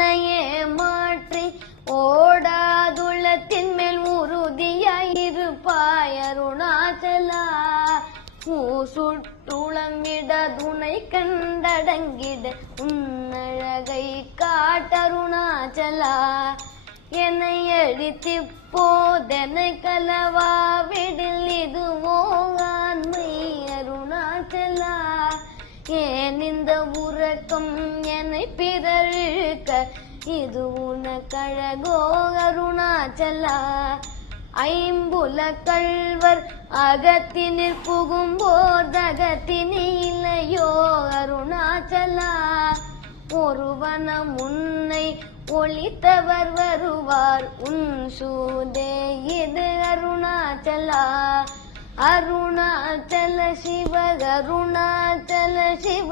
என்னையே மாற்றி ஓடாதுள்ளத்தின் மேல் உறுதியாயிருப்பாய் அருணாச்சலா. சுற்றுளம் விட துணை கண்டடங்கிட உன்னழகை காட்டருணாச்சலா. என்னை அழித்து போதெனை கலவாவிடில் இதுவோ ஆண்மை அருணாச்சலா. ஏன் இந்த உறக்கம் என்னை பிறழுக்க இது உனக்கழகோ அருணாச்சலா. ஐம்புல கள்வர் அகத்தினில் புகும்போதகத்தினிலையோ அருணாச்சலா. ஒருவனம் உன்னை ஒளித்தவர் வருவார் உன் சூதே இது அருணாச்சலா. அருணாச்சல சிவ அருணாச்சல சிவ